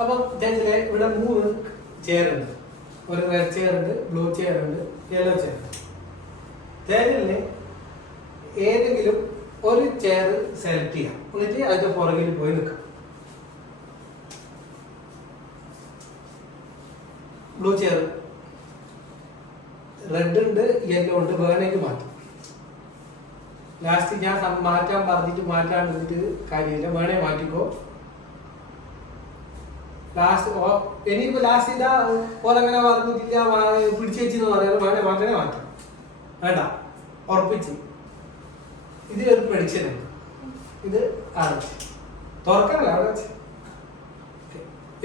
അപ്പം ഇവിടെ 3 ചെയർ ഉണ്ട്. ഒരു റെഡ് ചെയർ ഉണ്ട്, ബ്ലൂ ചെയർ ഉണ്ട്, യെല്ലോ ചെയർ ഉണ്ട്. ചേരലിന് ഏതെങ്കിലും ഒരു ചെയർ സെലക്ട് ചെയ്യാം, എന്നിട്ട് അതിന്റെ പുറകിൽ പോയി നിൽക്കാം. ബ്ലൂ ചെയർ, റെഡ് ഉണ്ട്, യെല്ലോ ഉണ്ട്, വേണമെങ്കിൽ മാറ്റും. ലാസ്റ്റ് ഞാൻ മാറ്റാൻ പറഞ്ഞിട്ട് മാറ്റാണ്ടിട്ട് കാര്യമില്ല, വേണേ മാറ്റിക്കോ. ലാസ്റ്റ് ഇനിയിപ്പോ ലാസ്റ്റ് ഇതാ ഓരങ്ങനെ പറഞ്ഞിട്ടില്ല പിടിച്ചു വെച്ചെന്ന് പറയാൻ വേണേ മാറ്റണേ മാറ്റാം, വേണ്ട ഉറപ്പിച്ച്. ഇതിലൊരു പ്രഡിക്ഷൻ ഉണ്ട്, ഇത് അടച്ച് തുറക്കാനല്ല അവിടെ വെച്ച്.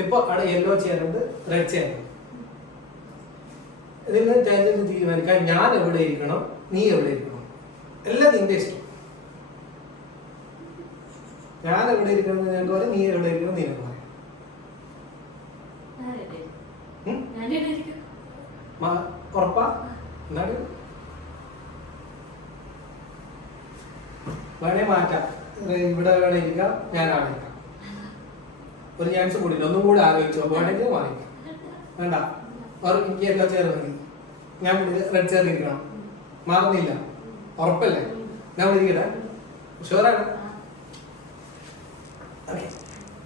ഇപ്പൊ അവിടെ യെല്ലോ ചെയർ ഉണ്ട്, റെഡ് ചെയർ ഉണ്ട്. ഇതിൽ ജഡ്ജിന് തീരുമാനിക്കാൻ ഞാൻ എവിടെ ഇരിക്കണം, നീ എവിടെ ഇരിക്കണം, എല്ലാം നിന്റെ ഇഷ്ടം. ഞാൻ എവിടെ ഇരിക്കണം നിനക്ക് പറയാം, നീ എവിടെ ഇരിക്കണം നിനക്ക് പറയാം. ഉറപ്പാ? എന്നാല് വേണേ മാറ്റാം, ഇവിടെ വേണേ ഇരിക്കാം, ഞാൻ അവിടെ ഇരിക്കാം. ഒരു ചാൻസ് കൂടി, ഒന്നും കൂടി ആലോചിച്ചോ, വേണമെങ്കിൽ മാറിക്കാം. വേണ്ട, എനിക്ക് യെല്ലോ ചെയർ മതി, ഞാൻ റെഡ് ചെയർ ഇരിക്കണം, മാറുന്നില്ല, ഉറപ്പല്ലേ? ഞാൻ ഇരിക്കട്ടെ, ഷുവറാണ്.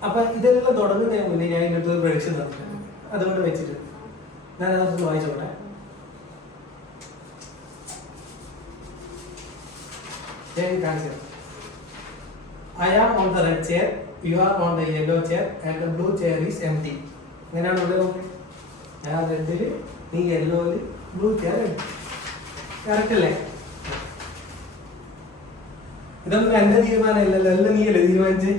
അപ്പൊ ഇതെല്ലാം തുടങ്ങുന്നതിന് മുന്നേ ഞാൻ ഇതിനകത്ത് ഒരു പ്രഡിക്ഷൻ നടത്തുന്നത്, അതുകൊണ്ട് വെച്ചിട്ട് ഞാൻ അതൊന്ന് വായിച്ചോട്ടെ. I am on the red chair, you are on the yellow chair and the blue chair is empty. എങ്ങനെയാണ് ഉള്ളത്? ഞാൻ റെഡില്, നീ യെല്ലോയില്, ബ്ലൂ ചെയർ ഉണ്ട്. കറക്റ്റ് അല്ലേ? ഇതൊന്നും എന്റെ തീരുമാനം ഇല്ലല്ലോ, എല്ലാം നീയല്ലേ തീരുമാനിച്ച്.